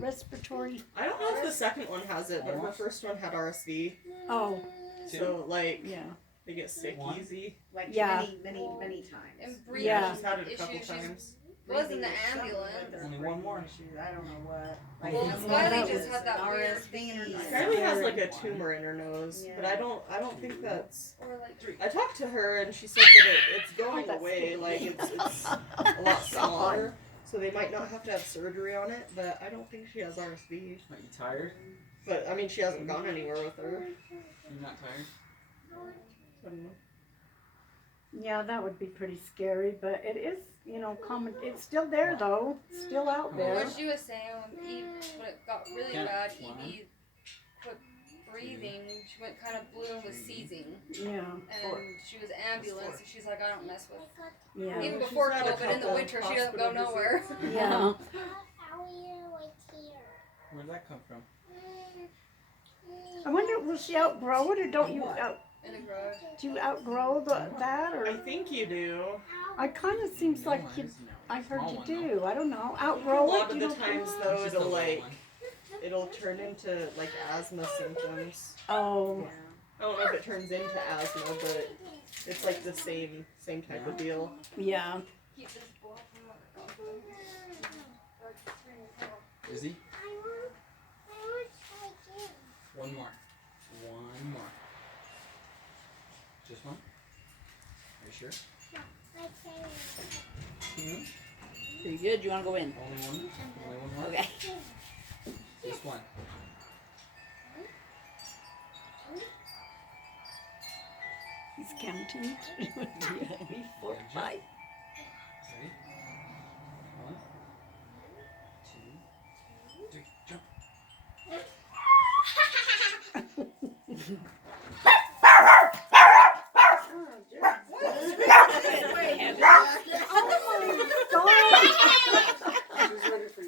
respiratory? I don't know if the second one has it, but her first one had RSV. Oh. So, like, yeah. They get sick easy. Like many times. And breathing She's had it a couple times. Was in the ambulance. Only one more. I don't know what. Like, Well, Kylie just had that weird thing in her nose. Kylie has like a tumor in her nose, but I don't think that's. Or like. I talked to her and she said that it's going away. Like it's a lot smaller, so they might not have to have surgery on it. But I don't think she has RSV. Are you tired? But I mean, she hasn't gone anywhere with her. You're not tired? I don't know. Yeah, that would be pretty scary, but it is, common. It's still there though. It's still out there. What she was saying when it got really bad, Evie quit breathing. She went kind of blue and was seizing. Yeah. And she was ambulance, and she's like, I don't mess with. Yeah. Even before COVID in the winter, she doesn't go nowhere. Yeah. Where'd that come from? I wonder, will she outgrow it, or don't you In a garage. do you outgrow that, or? I think you do. I kind of seems like you. I've heard you do. I don't know. Outgrow A it. lot of you the don't times think? though, it'll turn into like asthma symptoms. Oh. I don't know if it turns into asthma, but it's like the same type of deal. Yeah. Is he? One more. One more. Just one? Are you sure? Hmm? Pretty good. You want to go in? Only one? Only one more? Okay. Just one. He's counting. 3, 4, 5. Ready? 1, 2, 3, jump.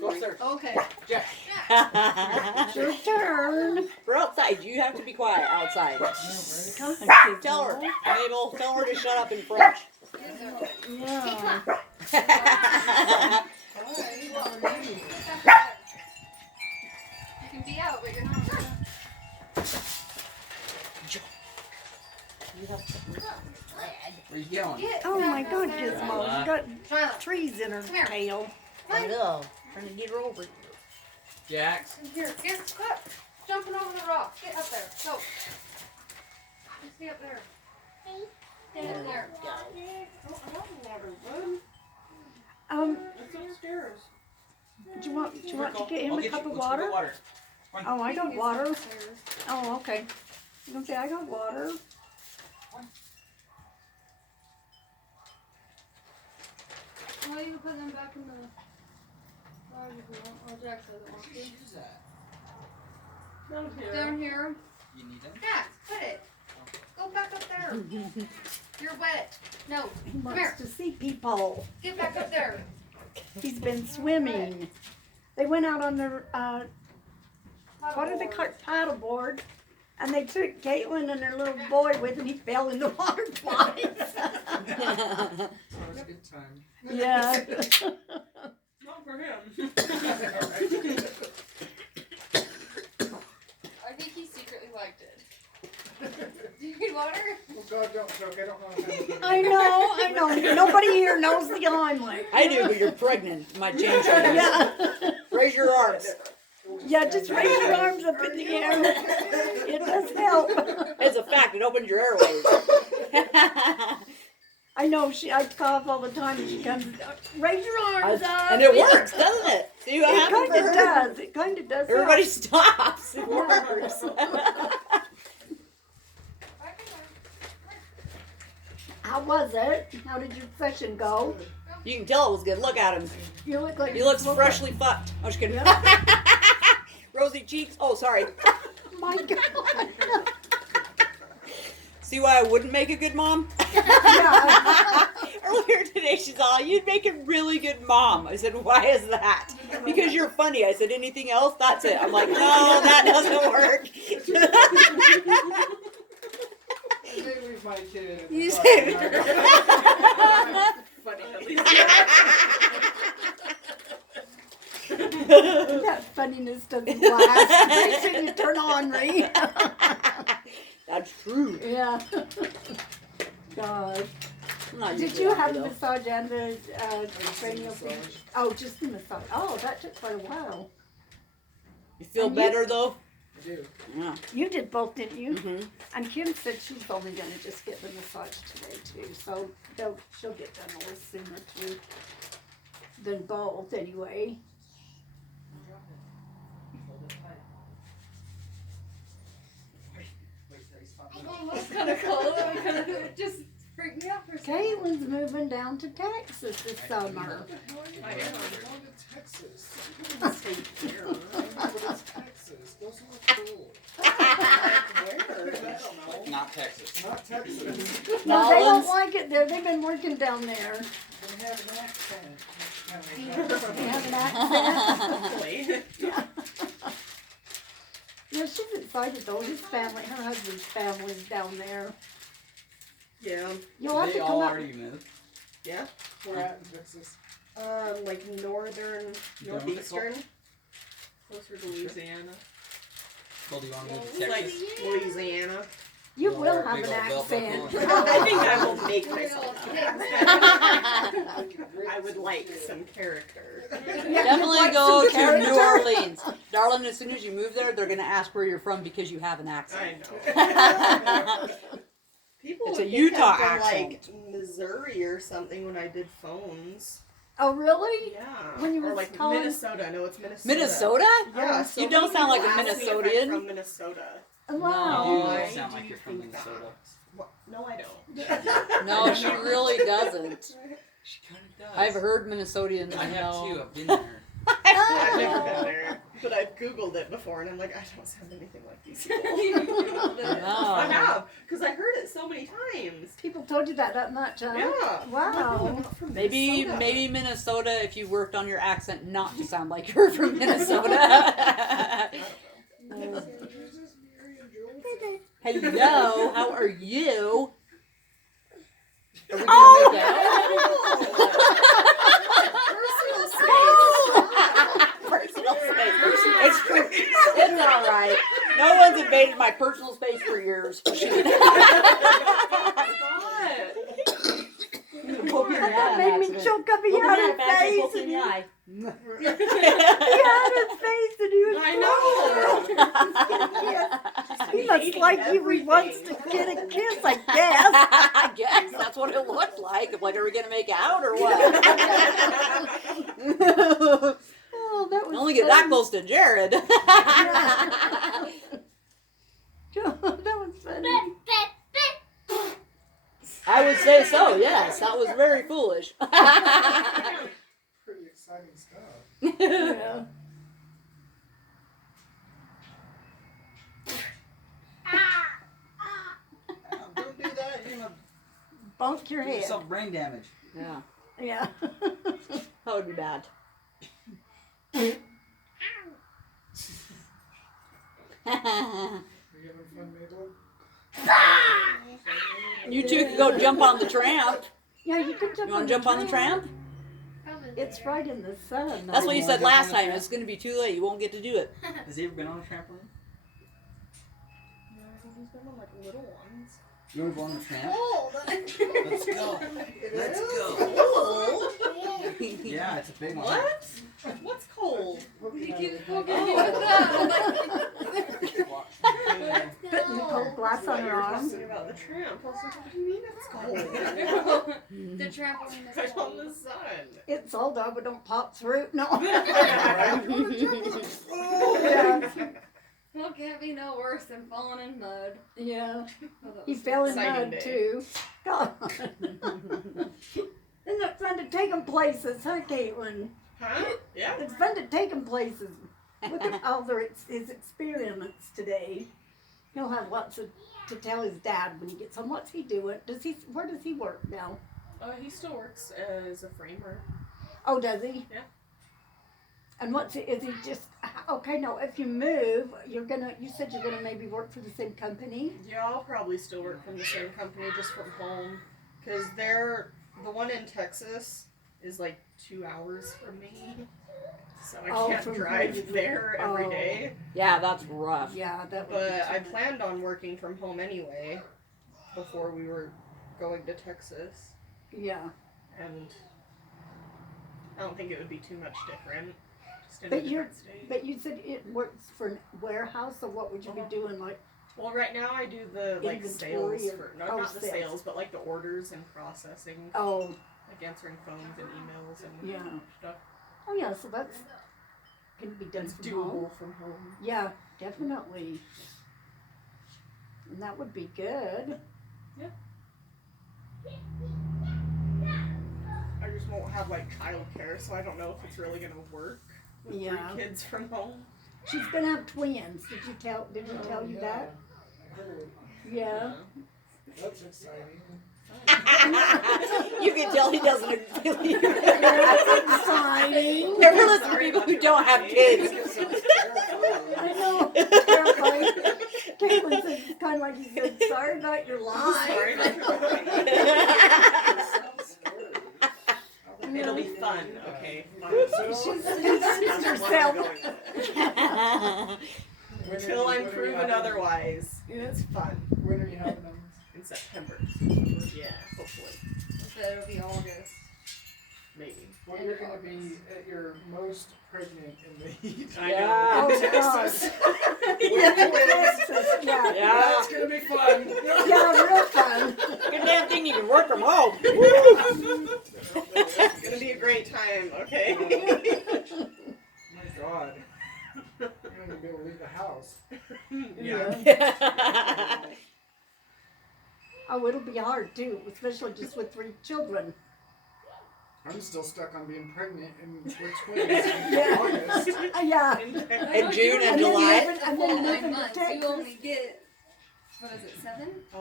Go upstairs. Okay. Jack. It's Your turn. We're outside. You have to be quiet outside. Tell her, Mabel. Tell her to shut up in French. Yeah. You can be out, but you're not. Where you going? Oh my God, Gizmo. She's got trees in her tail. I know. Trying to get her over. Jax. Here, stop jumping over the rock. Get up there. Go. Just stay up there. Stay up there. It's upstairs. Do you want to get him I'll a get cup you. of Let's go water? get water. Oh, I got water. Oh, okay. You gonna say I got water? Well, you can put them back in the garage if you want. Oh, Jax doesn't want to. Use that. Down here. You need them? Jax, put it. Go back up there. You're wet. No, He come wants here. to see people. Get back up there. He's been swimming. They went out on their what are they called, paddleboard, and they took Caitlyn and her little boy with, and he fell in the water twice. That was a good time. Yeah. Not for him. I think he secretly liked it. Do you need water? Oh God, don't joke. I don't know how I know. Nobody here knows the Heimlich. I do, but you're pregnant. My change. Yeah. Raise your arms. Yeah, just raise your arms up in the air. It does help. It's a fact. It opens your airways. I know. I cough all the time, and she comes. Raise your arms up. And it works, doesn't it? See what It happens kind for of her? does. It kind of does. Everybody help. stops. It works. How was it? How did your session go? You can tell it was good. Look at him. You look like He looks freshly fucked. I'm just kidding. Rosy cheeks. Oh, sorry. My God. See why I wouldn't make a good mom? Yeah. Earlier today, she's all, you'd make a really good mom. I said, why is that? Because you're funny. I said, anything else? That's it. I'm like, no, that doesn't work. leave my kid. You saved her. Funny. That funniness doesn't last. Pretty soon you turn ornery. That's true. Yeah. God. I'm not Did usually you on have a though. massage and a cranial thing? Massage. Oh, just the massage. Oh, that took quite a while. You feel And you- better though? I do. Yeah. You did both, didn't you? Mm-hmm. And Kim said she's only going to just get the massage today too, so she'll get done a little sooner too than both anyway. That's kind of cold. It just freaked me out for a second. Caitlin's moving down to Texas this summer. I am. I'm going to Texas. You couldn't stay there. I know, but it's Texas. Go somewhere cool. Where? I don't know. Not Texas. Not Texas. No, they don't Nolans? like it there. They've been working down there. They have an accent. They have an accent. Hopefully. Yeah. Yeah, she's excited though. His family, her husband's family's down there. Yeah. You'll have They to come all up. already moved. Yeah. We're at in Texas. Like northeastern, closer to Louisiana. Well, do you want to move to It's like Texas? Louisiana. You Or will big have an old belt accent. buckle. I think I will make myself an accent. I would like some character. Definitely like go some to character. New Orleans. Darling, as soon as you move there, they're going to ask where you're from because you have an accent. I know. People It's would a think Utah I'm from, accent. like Missouri or something when I did phones. Oh, really? Yeah. When you or was like calling- Minnesota. No, it's Minnesota. Minnesota? Yeah. So You don't many sound like a people ask me if I'm Minnesotan. from Minnesota. Wow. You Why do sound do like you you're from think that? Minnesota. What? No, I don't. No, she really doesn't. She kind of does. I've heard Minnesotians. I have know. too. I've been there. I've never been there, but I've Googled it before, and I'm like, I don't sound anything like these people. I No. have, because I heard it so many times. People told you that much, huh? Yeah. Wow. I'm not from Maybe Minnesota. maybe Minnesota if you worked on your accent not to sound like you're from Minnesota. Hello, how are you? Are we gonna make out? Personal space. It's true. It's all right. No one's invaded my personal space for years. Poke your eye That on made me accident. choke up. He Look had at his that bastard face. poking And in he, the eye. he had his face and he was I He looks like he wants to get a kiss, I guess. I guess that's what it looked like. I'm like, are we gonna make out or what? Oh, that was Only get that close to Jared. That was funny. I would say so. Yes, that was very foolish. Pretty exciting stuff. Yeah. Don't do that. You're gonna Bonk your do head. yourself brain damage. Yeah, Yeah. that would be bad. Are you having fun, Mabel? You two could go jump on the tramp. Yeah, you can jump You want to jump on the tramp? It's right in the sun. That's what you You said wanna jump last on the time. tramp? It's going to be too late. You won't get to do it. Has he ever been on a trampoline? No, I think he's been on like little ones. You want to go on a tramp? Oh, Let's go. Let's go. cold. Yeah, it's a big one. What? What's cold? He keeps poking me with that. Putting the cold glass on her arm. Talking about the tramp. I was like, what do you mean it's cold? The trampoline is Right on the cold. sun. It's all dog, but don't pop through. No. Well, can't be no worse than falling in mud. Yeah. Oh, that He was fell in Exciting mud day. too. God. Isn't it fun to take them places, huh, Caitlin? Huh? Yeah. It's fun to take them places. Look at all his experiments today. He'll have lots to tell his dad when he gets home. What's he doing? Where does he work now? He still works as a framer. Oh, does he? Yeah. And is he just, okay, no, if you move, you said you're gonna maybe work for the same company? Yeah, I'll probably still work from the same company, just from home. Because the one in Texas is like 2 hours from me. so I Oh, can't from drive where you- there every oh. day. Yeah, that's rough. Yeah, that would be But I too much. planned on working from home anyway before we were going to Texas, Yeah. and I don't think it would be too much different. Just in But a you're- different state. But you said it works for a warehouse, so what would you be doing? Like, Well, right now I do the like Inventory sales or- for no, oh, not the sales. sales, but like the orders and processing, oh, like answering phones and emails and Yeah. stuff. oh yeah, so that's can be done It's from doable home. from home. Yeah, definitely. And that would be good. I just won't have like childcare, so I don't know if it's really gonna work with Yeah. 3 kids from home. She's gonna have twins. Did you tell you that? I heard. Yeah. That's exciting. You can tell he doesn't believe it. That's exciting. Never listen to people who don't have kids. I know. It's terrifying. Caitlyn said it's kind of like he said, sorry about your life. Sorry. It'll be fun, okay? Fun. She's That's what herself. we're going with. Until I'm proven otherwise. It's fun. When are you having them? In September. Yeah, hopefully. So it'll be August. Maybe. Well, you're gonna be at your most pregnant in the heat. I Yeah. know. Oh, Texas. Yeah, Texas, yeah. Yeah. That's gonna be fun. Yeah, real fun. Good damn thing you can work from home. It's gonna be a great time, okay? My God. You're not gonna be able to leave the house. Yeah. Oh, it'll be hard too, especially just with 3 children. I'm still stuck on being pregnant and with twins in Yeah. August. Yeah. In June and And then July. living- and Full then 9 living in months. Texas. You only get, what is it, 7? I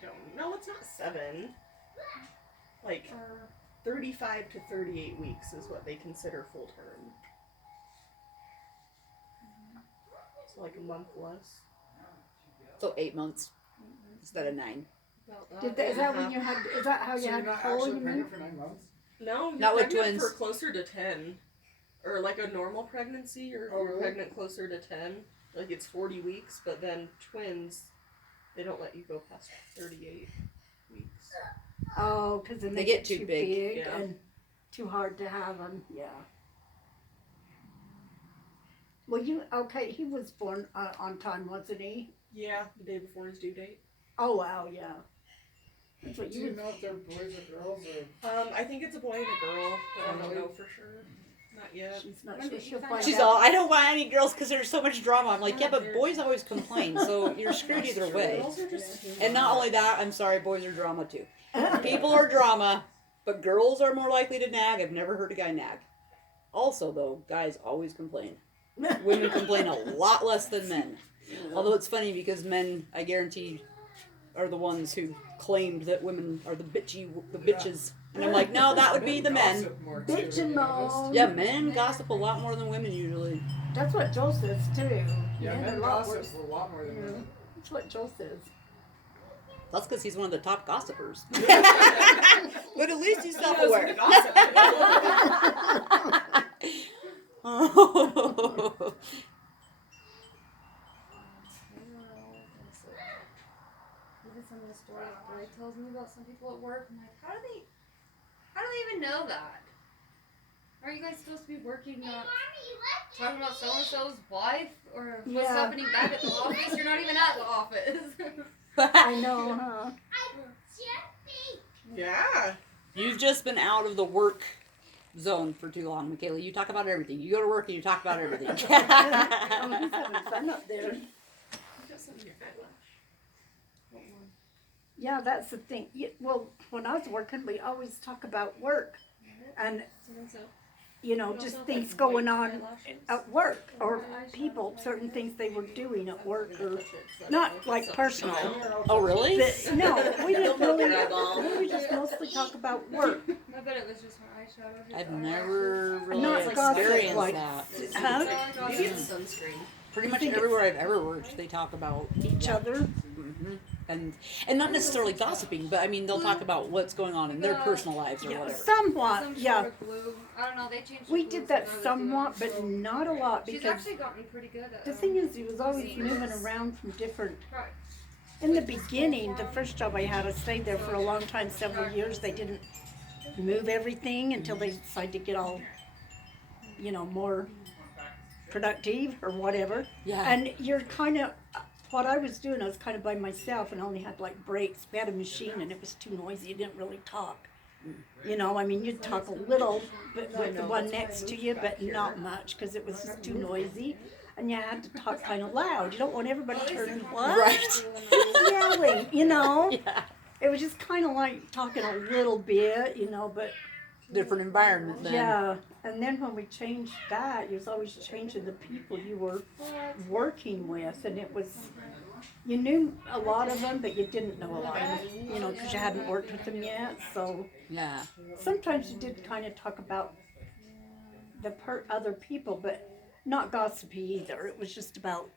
don't know. It's not 7. Like Or 35 to 38 weeks is what they consider full term. So like a month less. So 8 months instead of 9. about Did that. that, is that when you had? Is that how So you you're had not Cole? actually You mean? pregnant for 9 months? No, you're Not with pregnant twins. for closer to 10. Or like a normal pregnancy, or if Oh, you're really? pregnant closer to 10. Like it's 40 weeks, but then twins, they don't let you go past 38 weeks. Oh, because then They they get too big. Yeah. and too hard to have them. Yeah. Well, okay? He was born on time, wasn't he? Yeah, the day before his due date. Oh wow, yeah. That's what Do you you would. know if they're boys or girls or? I think it's a boy and a girl, but I don't know for sure. Not yet. She's not When sure. did you She'll find find She's out. all, I don't want any girls because there's so much drama. I'm like, yeah, but boys always complain, so you're screwed either way. Girls are just And not only that, I'm sorry, boys are drama too. People are drama, but girls are more likely to nag. I've never heard a guy nag. Also, though, guys always complain. Women complain a lot less than men. Although it's funny because men, I guarantee, are the ones who claimed that women are the bitches. And I'm like, no, that would be the men. Gossip more, too, Bitch to and be honest. moan. Yeah, men gossip a lot more than women usually. That's what Joe says too. Yeah, Men are men a lot gossip worse. a lot more than Yeah. women. That's what Joe says. That's because he's one of the top gossipers. But at least he's self-aware. Even some of the stories Billy tells me about some people at work. I'm like, how do they even know that? Are you guys supposed to be working, talking about so and so's wife or what's Yeah. happening back at the office? You're not even at the office. I know, huh? Yeah. You've just been out of the work zone for too long, McKaylie. You talk about everything. You go to work and you talk about everything. Oh, he's having fun up there. You got some in your eyelash. Yeah, that's the thing. Well, when I was working, we always talk about work and, just things going on at work or people, certain things they were doing at work or not like personal. Oh, really? But no, we didn't really, we would just mostly talk about work. I bet it was just her eyeshadow. I've never really Not gossip, experienced like- that. Huh? Maybe it's sunscreen. Pretty much think everywhere I've ever worked, they talk about Each other. Mhm. and not necessarily gossiping, but I mean they'll talk about what's going on in their personal lives or Yeah, whatever. somewhat, Some yeah. sort of glue. I don't know. They changed. We the did glues that when I was somewhat, doing but it, so- not a lot She's because actually gotten pretty good at the it. thing is, he was always moving around from different. Right. In the beginning, the first job I had, I stayed there for a long time, several years. They didn't move everything until they decided to get all, more productive or whatever. Yeah. And you're kind of, what I was doing, I was kind of by myself and only had like breaks. We had a machine and it was too noisy. You didn't really talk. You'd talk a little bit with the one next to you, but not much because it was just too noisy. And you had to talk kind of loud. You don't want everybody hearing what? Right. Yelling, Yeah. It was just kind of like talking a little bit, but Different environment then. yeah. And then when we changed that, you was always changing the people you were working with, and it was, you knew a lot of them, but you didn't know a lot of them, because you hadn't worked with them yet. So Yeah. sometimes you did kind of talk about the other people, but not gossipy either. It was just about,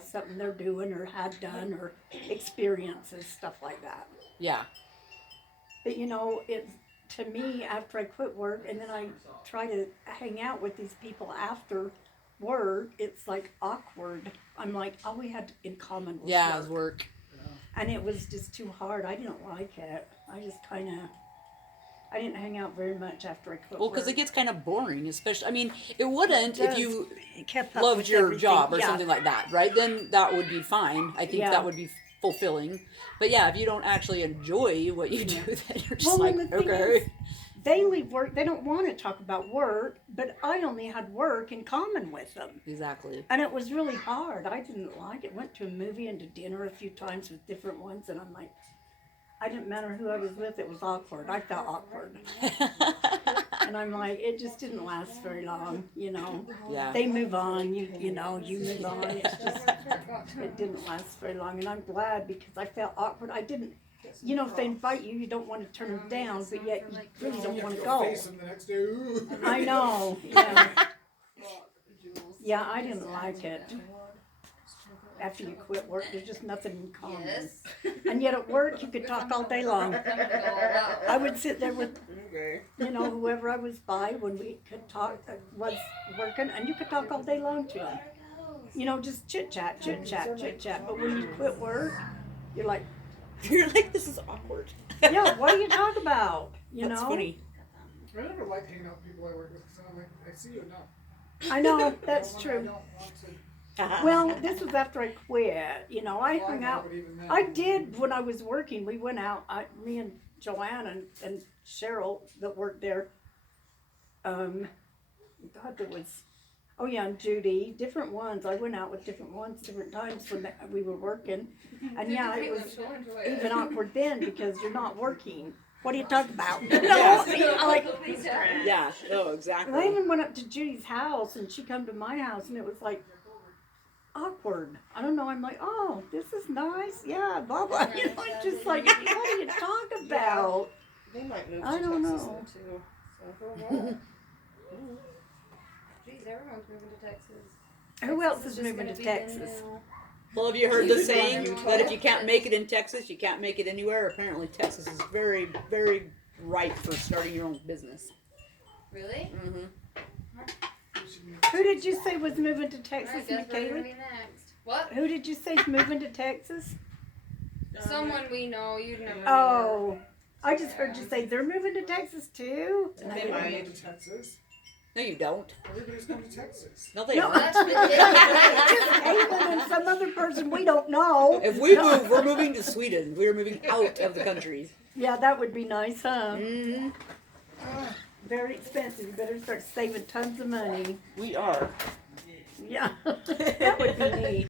something they're doing or had done or experiences, stuff like that. Yeah. But it, to me, after I quit work and then I try to hang out with these people after work, it's like awkward. I'm like, all we had in common was Yeah, work. it was work. And it was just too hard. I didn't like it. I just I didn't hang out very much after I quit Well, work. because it gets kind of boring, especially. I mean, it wouldn't if you It kept up loved with your everything. job or Yeah. something like that, right? Then that would be fine. I think Yeah. that would be fulfilling. But yeah, if you don't actually enjoy what you do, then you're just Well, like, and the thing okay. is, they leave work. They don't want to talk about work, but I only had work in common with them. Exactly. And it was really hard. I didn't like it. Went to a movie and to dinner a few times with different ones, and I'm like, I didn't matter who I was with, it was awkward. I felt awkward. And I'm like, it just didn't last very long, Yeah. They move on, you move on. It's just, it didn't last very long. And I'm glad because I felt awkward. I didn't, if they invite you, you don't want to turn them down, but yet you really don't want to go. Face them the next day. Ooh. I know, yeah. Yeah, I didn't like it. After you quit work, there's just nothing in common. Yes. And yet at work, you could talk all day long. I would sit there with, Okay. whoever I was by when we could talk, was working, and you could talk all day long to them. Just chit chat. But when you quit work, you're like, You're like, this is awkward. yeah, what do you talk about? That's funny. I never like hanging out with people I work with because I'm like, I see you enough. I know, that's I true. don't want to. Well, this was after I quit. I hung out. But even then, I did when I was working. We went out. Me and Joanne and Cheryl that worked there. God, there was. Oh yeah, and Judy. Different ones. I went out with different ones, different times when we were working. And yeah, it was even awkward then because you're not working. What do you talk about? Yeah. Oh, I exactly. even went up to Judy's house and she come to my house and it was like awkward. I don't know. I'm like, oh, this is nice. Yeah, blah blah. It's just like, what do you talk about? They might move to I don't Texas know. too. So. Geez, everyone's moving to Texas. Who else Texas is just moving gonna to be Texas? the new- Well, have you heard the saying that if you can't make it in Texas, you can't make it anywhere? Apparently, Texas is very, very ripe for starting your own business. Really? Mm-hmm. Who did you say was moving to Alright, Texas, guess we're gonna McKaylie? be next. What? Who did you say is moving to Texas? Someone we know. You'd never. Oh, I just heard you say they're moving to Texas too. They Everybody might. go to Texas. No, you don't. Everybody's going to Texas. No, they No. aren't. That's ridiculous. Just Caitlyn and some other person we don't know. If we move, we're moving to Sweden. We're moving out of the country. Yeah, that would be nice, huh? Mm-hmm. Very expensive. You better start saving tons of money. We are. Yeah, that would be neat.